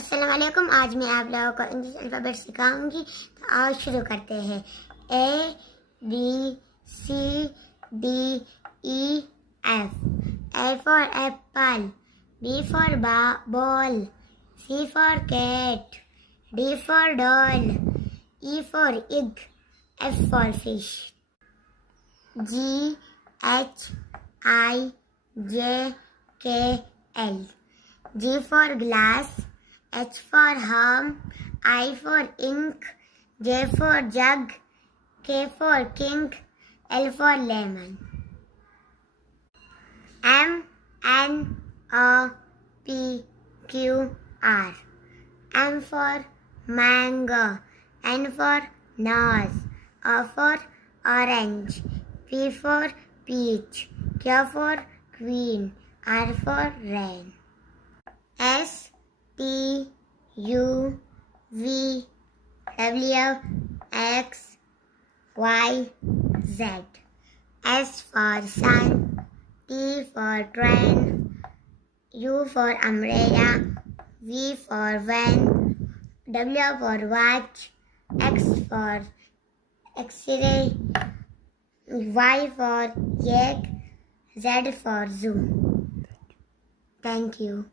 अस्सलाम वालेकुम। आज मैं आप लोगों को इंग्लिश अल्फ़ाबेट सिखाऊंगी। तो आओ शुरू करते हैं। A B C D E F. A for apple, B for ball, C for cat, D for doll, E for egg, F for fish. G H I J K L. G for glass, H for ham, I for ink, J for jug, K for king, L for lemon. M N O P Q R. M for mango, N for nose, O for orange, P for peach, Q for queen, R for rain. S T U V W X Y Z. S for sun, T for train, U for umbrella, V for van, W for watch, X for X-ray, Y for yak, Z for zoo. Thank you.